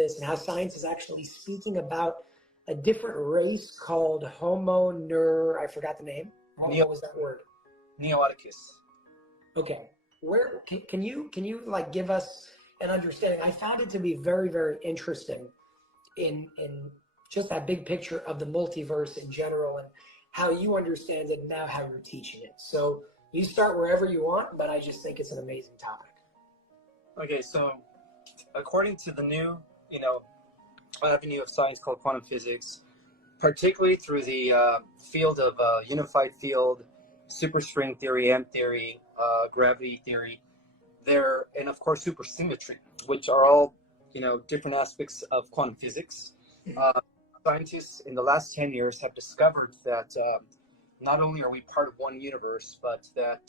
this and how science is actually speaking about a different race called I forgot the name. What was that word? Neoticus. Okay. Where can you like give us an understanding? I found it to be very, very interesting in just that big picture of the multiverse in general and how you understand it and now how you're teaching it. So you start wherever you want, but I just think it's an amazing topic. Okay, so according to the new, avenue of science called quantum physics, particularly through the field of unified field, superstring theory, M theory, gravity theory, and of course supersymmetry, which are all, different aspects of quantum physics. Scientists in the last 10 years have discovered that not only are we part of one universe, but that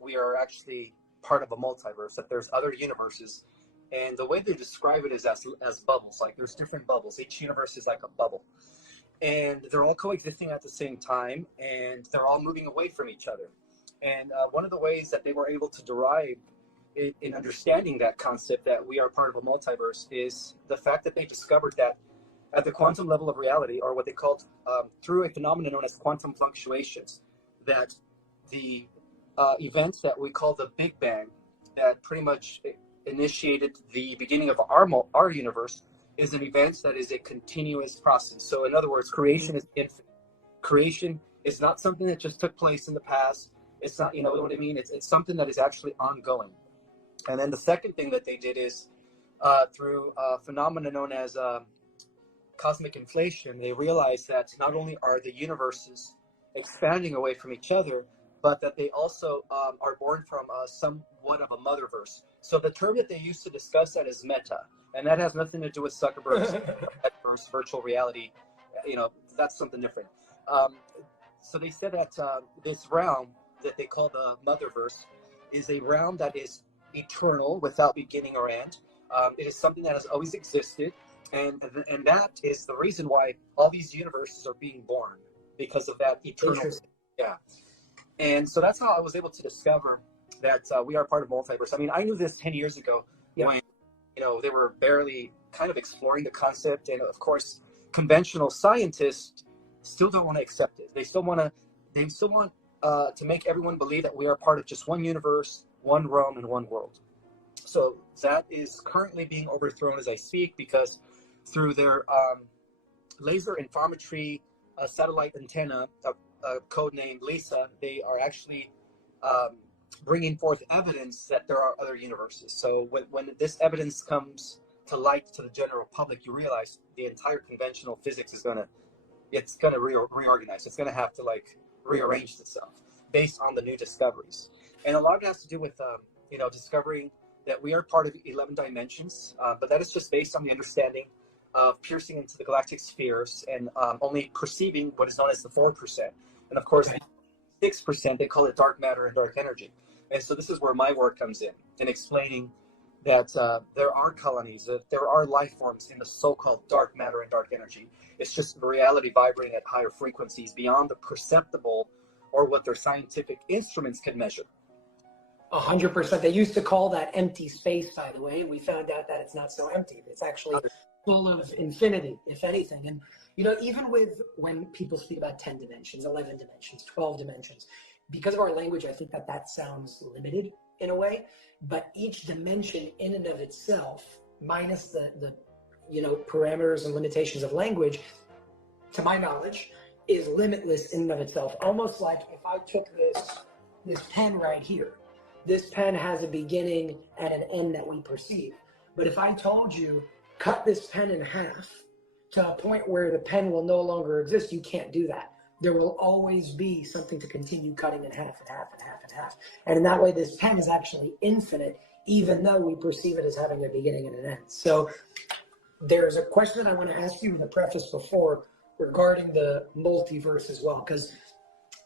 we are actually part of a multiverse, that there's other universes. And the way they describe it is as bubbles. Like there's different bubbles. Each universe is like a bubble. And they're all coexisting at the same time, and they're all moving away from each other. And one of the ways that they were able to derive in understanding that concept that we are part of a multiverse is the fact that they discovered that at the quantum level of reality, or what they called through a phenomenon known as quantum fluctuations, that the event that we call the Big Bang, that pretty much initiated the beginning of our universe, is an event that is a continuous process. So in other words, creation is infinite. Creation is not something that just took place in the past. It's not, you know what I mean? It's something that is actually ongoing. And then the second thing that they did is through a phenomenon known as cosmic inflation, they realized that not only are the universes expanding away from each other, but that they also are born from somewhat of a motherverse. So the term that they use to discuss that is meta, and that has nothing to do with Zuckerberg's metaverse, virtual reality. That's something different. So they said that this realm that they call the motherverse is a realm that is eternal, without beginning or end. It is something that has always existed, and that is the reason why all these universes are being born, because of that eternal. Yeah. And so that's how I was able to discover that we are part of multiverse. I mean, I knew this 10 years ago when, they were barely kind of exploring the concept. And of course, conventional scientists still don't want to accept it. They still want to make everyone believe that we are part of just one universe, one realm, and one world. So that is currently being overthrown as I speak, because through their laser interferometry satellite antenna, codenamed LISA, they are actually bringing forth evidence that there are other universes. So when this evidence comes to light to the general public, you realize the entire conventional physics is gonna reorganize. It's gonna have to rearrange itself based on the new discoveries. And a lot of it has to do with discovering that we are part of 11 dimensions, but that is just based on the understanding of piercing into the galactic spheres and only perceiving what is known as the 4%. And of course, 6%, they call it dark matter and dark energy. And so this is where my work comes in explaining that there are colonies, that there are life forms in the so-called dark matter and dark energy. It's just reality vibrating at higher frequencies beyond the perceptible or what their scientific instruments can measure. 100%. They used to call that empty space, by the way, and we found out that it's not so empty. It's actually full of infinity, if anything. And even when people speak about 10 dimensions, 11 dimensions, 12 dimensions, because of our language, I think that sounds limited in a way. But each dimension in and of itself, minus the parameters and limitations of language, to my knowledge, is limitless in and of itself. Almost like if I took this pen right here, this pen has a beginning and an end that we perceive. But if I told you, cut this pen in half to a point where the pen will no longer exist, you can't do that. There will always be something to continue cutting in half and half and half and half. And in that way, this pen is actually infinite, even though we perceive it as having a beginning and an end. So there's a question that I want to ask you in the preface before regarding the multiverse as well, because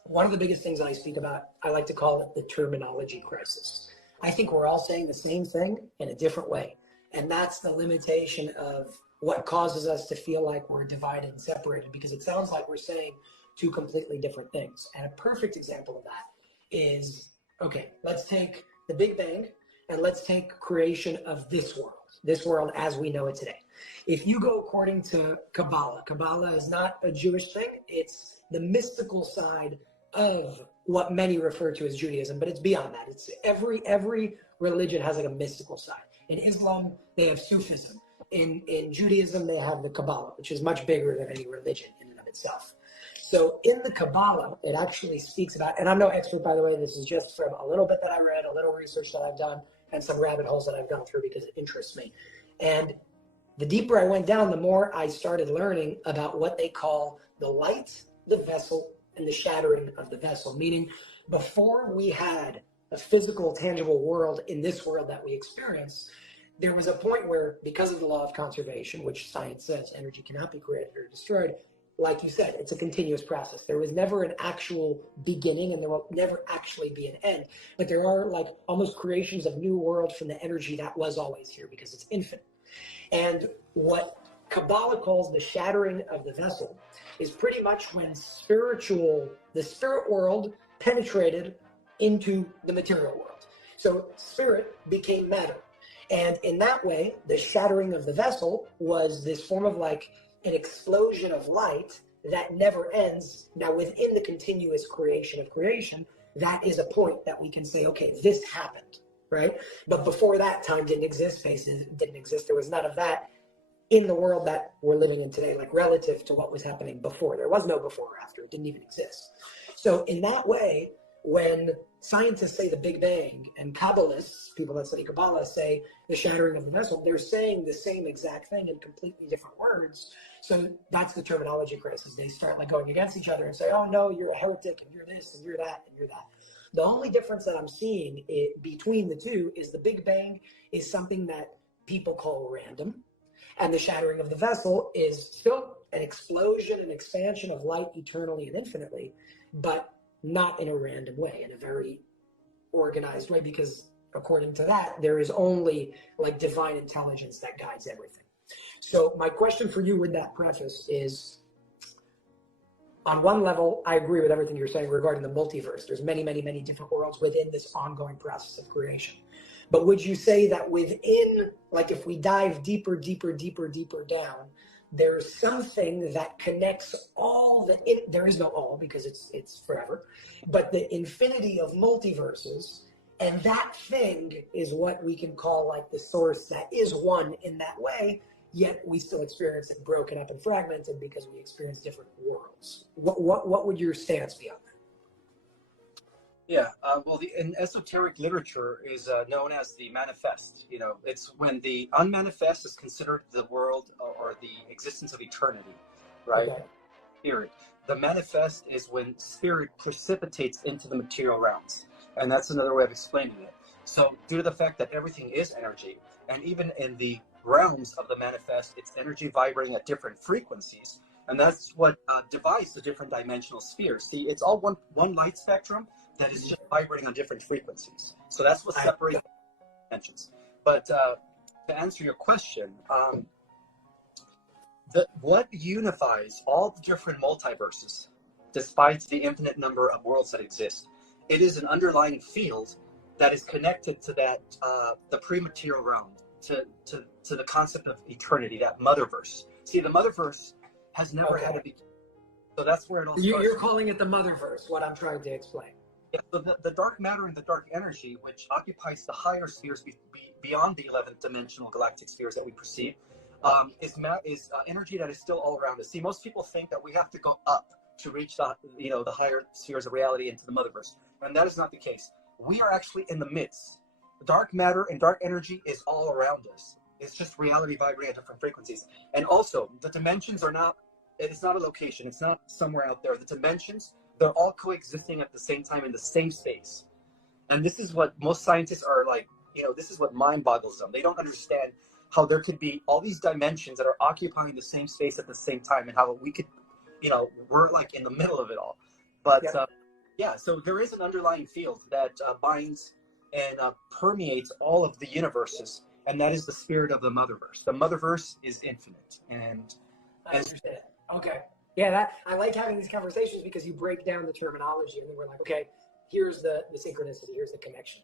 one of the biggest things I speak about, I like to call it the terminology crisis. I think we're all saying the same thing in a different way. And that's the limitation of what causes us to feel like we're divided and separated, because it sounds like we're saying two completely different things. And a perfect example of that is, okay, let's take the Big Bang and let's take creation of this world. this world as we know it today. If you go according to Kabbalah, Kabbalah is not a Jewish thing. It's the mystical side of what many refer to as Judaism, but it's beyond that. It's every religion has like a mystical side. In Islam, they have Sufism. In Judaism, they have the Kabbalah, which is much bigger than any religion in and of itself. So in the Kabbalah, it actually speaks about, and I'm no expert, by the way, this is just from a little bit that I read, a little research that I've done, and some rabbit holes that I've gone through because it interests me. And the deeper I went down, the more I started learning about what they call the light, the vessel, and the shattering of the vessel. Meaning, before we had a physical, tangible world in this world that we experience, there was a point where, because of the law of conservation, which science says energy cannot be created or destroyed, like you said, it's a continuous process. There was never an actual beginning, and there will never actually be an end. But there are like almost creations of new worlds from the energy that was always here, because it's infinite. And what Kabbalah calls the shattering of the vessel is pretty much when the spirit world penetrated into the material world. So spirit became matter. And in that way, the shattering of the vessel was this form of like an explosion of light that never ends. Now, within the continuous creation of creation, that is a point that we can say, okay, this happened, right? But before that, time didn't exist, space didn't exist. There was none of that in the world that we're living in today, like relative to what was happening before. There was no before or after. It didn't even exist. So in that way, when scientists say the Big Bang and Kabbalists, people that study Kabbalah, say the shattering of the vessel, they're saying the same exact thing in completely different words. So that's the terminology crisis. They start like going against each other and say, oh no, you're a heretic and you're this and you're that and you're that. The only difference that I'm seeing between the two is the Big Bang is something that people call random, and the shattering of the vessel is still an explosion, an expansion of light eternally and infinitely, but not in a random way, in a very organized way, because according to that, there is only like divine intelligence that guides everything. So my question for you with that preface is, on one level, I agree with everything you're saying regarding the multiverse. There's many, many, many different worlds within this ongoing process of creation. But would you say that within, like if we dive deeper, deeper, deeper, deeper down, there's something that connects all there is no all because it's forever, but the infinity of multiverses, and that thing is what we can call like the source that is one in that way, yet we still experience it broken up and fragmented because we experience different worlds. What would your stance be on that? Yeah, well, in esoteric literature is known as the manifest. You know, it's when the unmanifest is considered the world or the existence of eternity, right? Okay. Spirit. The manifest is when spirit precipitates into the material realms, and that's another way of explaining it. So, due to the fact that everything is energy, and even in the realms of the manifest, it's energy vibrating at different frequencies, and that's what divides the different dimensional spheres. See, it's all one light spectrum that is just vibrating on different frequencies. So that's what separates dimensions. But to answer your question, what unifies all the different multiverses, despite the infinite number of worlds that exist, it is an underlying field that is connected to that the pre-material realm, to the concept of eternity, that motherverse. See, the motherverse has never had a beginning. So that's where it all starts. You're calling it the motherverse, what I'm trying to explain. Yeah, so the dark matter and the dark energy, which occupies the higher spheres beyond the 11th dimensional galactic spheres that we perceive, is energy that is still all around us. See, most people think that we have to go up to reach the higher spheres of reality into the motherverse, and that is not the case. We are actually in the midst. Dark matter and dark energy is all around us. It's just reality vibrating at different frequencies. And also, the dimensions are not. It's not a location. It's not somewhere out there. The dimensions, they're all coexisting at the same time in the same space. And this is what most scientists are like, this is what mind boggles them. They don't understand how there could be all these dimensions that are occupying the same space at the same time, and how we could, we're like in the middle of it all. But so there is an underlying field that binds and permeates all of the universes, and that is the spirit of the motherverse. The motherverse is infinite. And I understand. Okay. Yeah, I like having these conversations because you break down the terminology, and then we're like, okay, here's the synchronicity, here's the connection.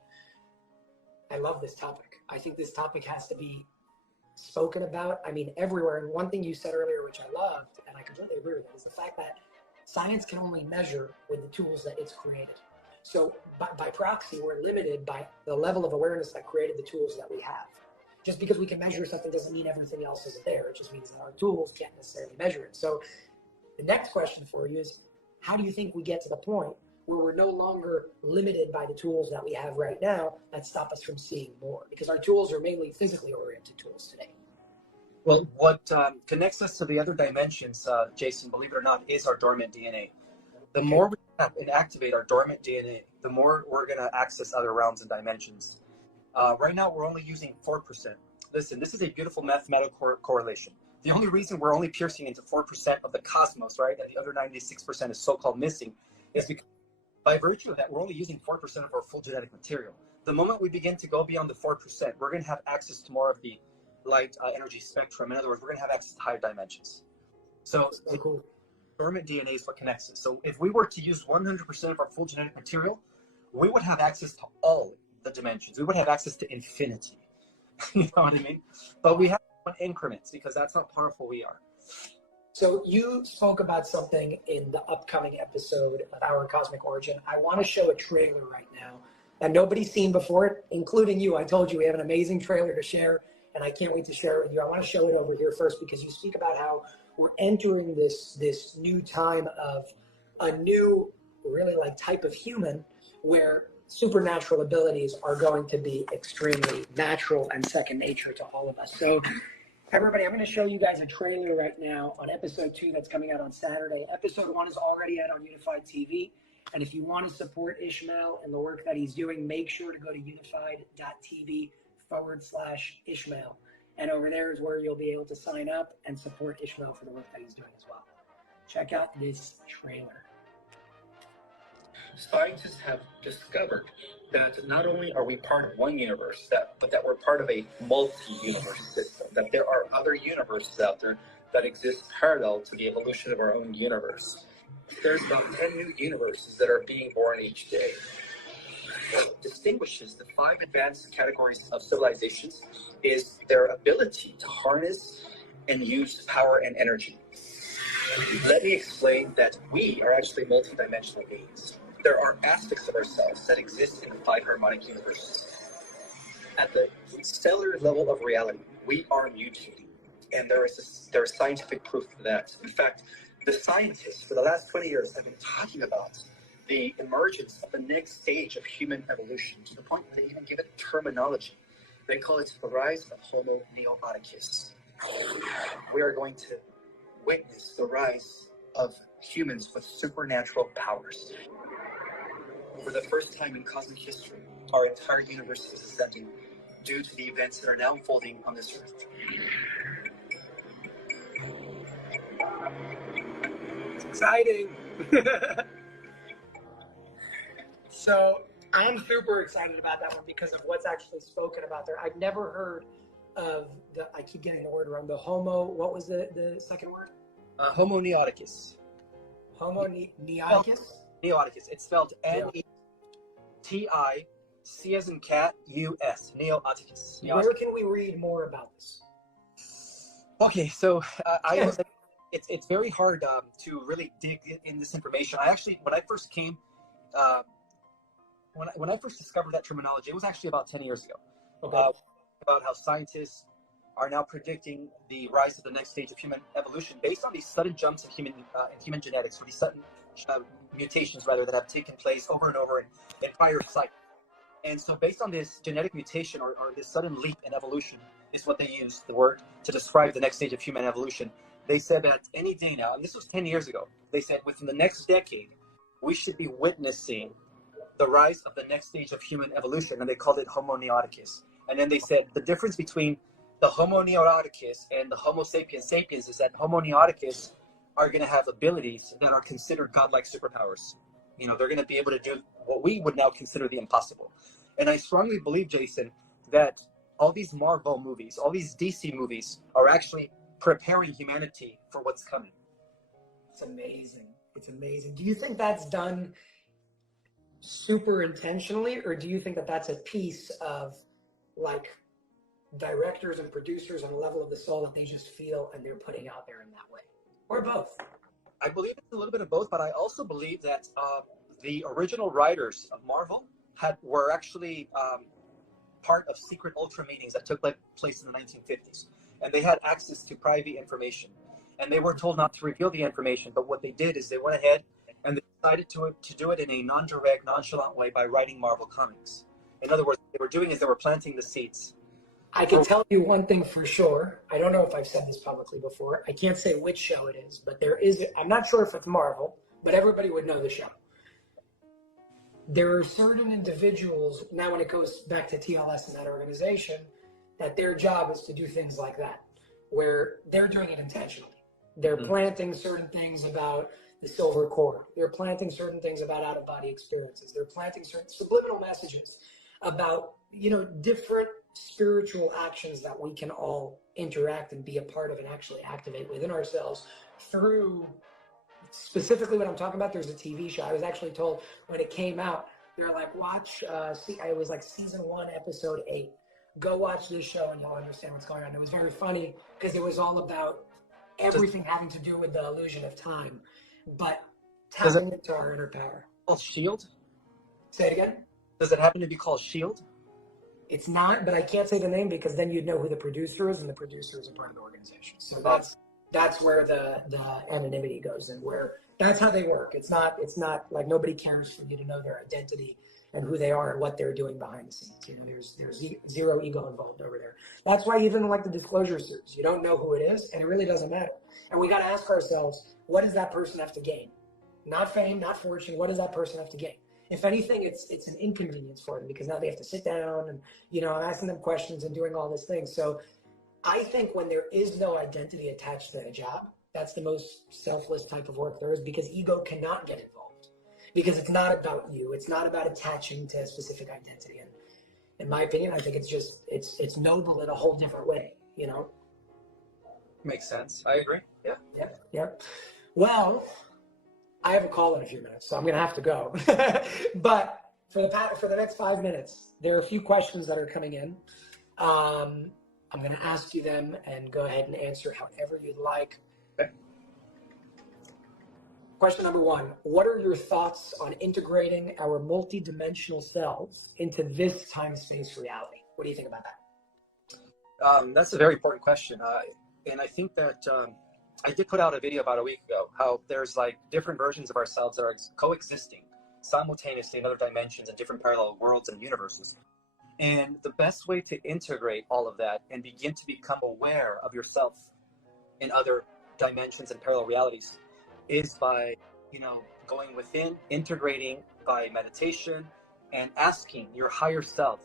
I love this topic. I think this topic has to be spoken about, I mean, everywhere. And one thing you said earlier, which I loved, and I completely agree with it, is the fact that science can only measure with the tools that it's created. So by proxy, we're limited by the level of awareness that created the tools that we have. Just because we can measure something doesn't mean everything else is there. It just means that our tools can't necessarily measure it. So the next question for you is, how do you think we get to the point where we're no longer limited by the tools that we have right now that stop us from seeing more? Because our tools are mainly physically oriented tools today. Well, what connects us to the other dimensions, Jason, believe it or not, is our dormant DNA. The more we have and activate our dormant DNA, the more we're going to access other realms and dimensions. Right now, we're only using 4%. Listen, this is a beautiful mathematical correlation. The only reason we're only piercing into 4% of the cosmos, right, and the other 96% is so-called missing, is because by virtue of that, we're only using 4% of our full genetic material. The moment we begin to go beyond the 4%, we're going to have access to more of the light energy spectrum. In other words, we're going to have access to higher dimensions. So cool. Dormant DNA is what connects us. So if we were to use 100% of our full genetic material, we would have access to all the dimensions. We would have access to infinity. You know what I mean? But we have increments because that's how powerful we are. So you spoke about something in the upcoming episode of Our Cosmic Origin. I want to show a trailer right now that nobody's seen before, including you. I told you we have an amazing trailer to share, and I can't wait to share it with you. I want to show it over here first because you speak about how we're entering this new time of a new, really like type of human where supernatural abilities are going to be extremely natural and second nature to all of us. So everybody, I'm going to show you guys a trailer right now on episode 2 that's coming out on Saturday. Episode 1 is already out on Unified TV. And if you want to support Ismael and the work that he's doing, make sure to go to unified.tv/Ismael. And over there is where you'll be able to sign up and support Ismael for the work that he's doing as well. Check out this trailer. Scientists have discovered that not only are we part of one universe, but that we're part of a multi-universe system, that there are other universes out there that exist parallel to the evolution of our own universe. There's about 10 new universes that are being born each day. What distinguishes the 5 advanced categories of civilizations is their ability to harness and use power and energy. Let me explain that we are actually multidimensional beings. There are aspects of ourselves that exist in the 5 harmonic universes. At the stellar level of reality, we are mutating, and there is scientific proof for that. In fact, the scientists for the last 20 years have been talking about the emergence of the next stage of human evolution, to the point that they even give it terminology. They call it the rise of Homo neoticus. We are going to witness the rise of humans with supernatural powers. For the first time in cosmic history, our entire universe is ascending due to the events that are now unfolding on this earth. It's exciting. So I'm super excited about that one because of what's actually spoken about there. I've never heard of I keep getting the word wrong, the homo, what was the second word? Homo neoticus. Homo neoticus? Neoticus. It's spelled N-E-T-I-C as in cat, U-S. Neoticus. Where can we read more about this? Okay, so it's very hard to really dig in this information. I actually, when I first came, when I first discovered that terminology, it was actually about 10 years ago. Okay. About how scientists are now predicting the rise of the next stage of human evolution based on these sudden jumps of human genetics, or these sudden mutations rather that have taken place over and over in prior cycles. And so based on this genetic mutation or this sudden leap in evolution is what they use the word to describe the next stage of human evolution. They said that any day now, and this was 10 years ago, they said within the next decade, we should be witnessing the rise of the next stage of human evolution, and they called it Homo neoticus. And then they said the difference between the Homo neoticus and the Homo sapiens sapiens is that Homo neoticus are going to have abilities that are considered godlike superpowers. You know, they're going to be able to do what we would now consider the impossible. And I strongly believe, Jason, that all these Marvel movies, all these DC movies are actually preparing humanity for what's coming. It's amazing. It's amazing. Do you think that's done super intentionally, or do you think that that's a piece of like directors and producers on a level of the soul that they just feel and they're putting out there in that way, or both? I believe it's a little bit of both, but I also believe that the original writers of Marvel were actually part of secret ultra meetings that took place in the 1950s, and they had access to private information, and they were told not to reveal the information. But what they did is they went ahead and they decided to do it in a non-direct, nonchalant way by writing Marvel comics. In other words, what they were doing is they were planting the seeds. I can tell you one thing for sure. I don't know if I've said this publicly before. I can't say which show it is, but I'm not sure if it's Marvel, but everybody would know the show. There are certain individuals, now when it goes back to TLS and that organization, that their job is to do things like that, where they're doing it intentionally. They're planting certain things about the silver core. They're planting certain things about out-of-body experiences. They're planting certain subliminal messages about, different spiritual actions that we can all interact and be a part of and actually activate within ourselves through specifically what I'm talking about. There's a TV show. I was actually told when it came out, they're like, watch, it was like season 1, episode 8. Go watch this show and you'll understand what's going on. It was very funny because it was all about everything having to do with the illusion of time, but tapping into our inner power. Called Shield? Say it again? Does it happen to be called Shield? It's not, but I can't say the name because then you'd know who the producer is, and the producer is a part of the organization. So that's where the anonymity goes, and where that's how they work. It's not like nobody cares for you to know their identity and who they are and what they're doing behind the scenes. There's zero ego involved over there. That's why even like the disclosure suits, you don't know who it is, and it really doesn't matter. And we got to ask ourselves, what does that person have to gain? Not fame, not fortune. What does that person have to gain? If anything, it's an inconvenience for them because now they have to sit down and, I'm asking them questions and doing all these things. So I think when there is no identity attached to a job, that's the most selfless type of work there is, because ego cannot get involved because it's not about you. It's not about attaching to a specific identity. And in my opinion, I think it's noble in a whole different way, Makes sense. I agree. Yeah. Yep. Well, I have a call in a few minutes, so I'm going to have to go. But for the next 5 minutes, there are a few questions that are coming in. I'm going to ask you them and go ahead and answer however you'd like. Okay. Question number 1, what are your thoughts on integrating our multidimensional selves into this time-space reality? What do you think about that? That's a very important question. And I think that I did put out a video about a week ago, how there's like different versions of ourselves that are coexisting simultaneously in other dimensions and different parallel worlds and universes. And the best way to integrate all of that and begin to become aware of yourself in other dimensions and parallel realities is by, going within, integrating by meditation, and asking your higher self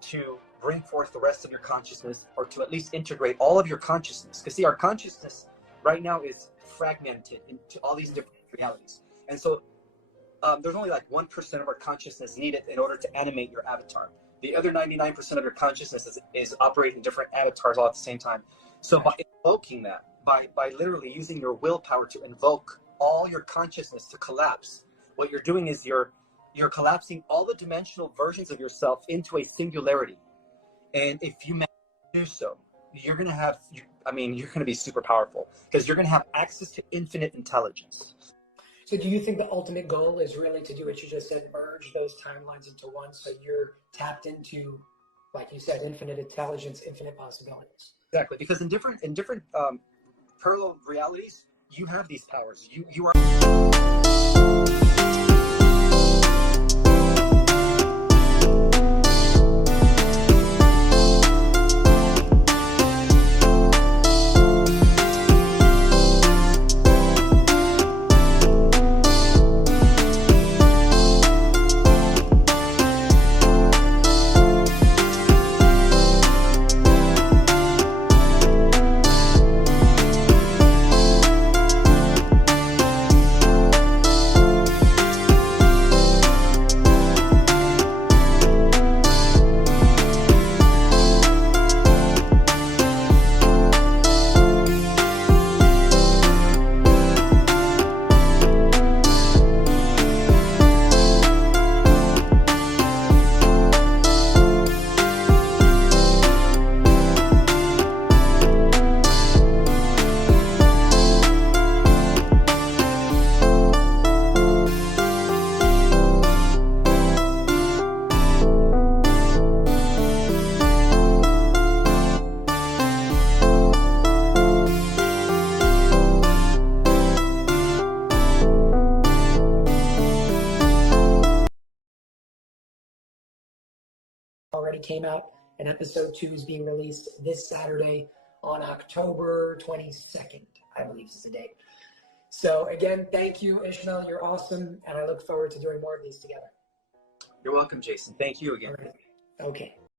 to bring forth the rest of your consciousness, or to at least integrate all of your consciousness. Because see, our consciousness right now is fragmented into all these different realities. And so there's only like 1% of our consciousness needed in order to animate your avatar. The other 99% of your consciousness is operating different avatars all at the same time. So by invoking that, by literally using your willpower to invoke all your consciousness to collapse, what you're doing is you're collapsing all the dimensional versions of yourself into a singularity. And if you manage to do so, you're going to be super powerful because you're going to have access to infinite intelligence. So do you think the ultimate goal is really to do what you just said, merge those timelines into one, so you're tapped into, like you said, infinite intelligence, infinite possibilities? Exactly, because in different parallel realities, you have these powers. You are already came out, and episode 2 is being released this Saturday on October 22nd, I believe is the date. So again, thank you, Ishmael. You're awesome, and I look forward to doing more of these together. You're welcome, Jason. Thank you again. All right. Okay.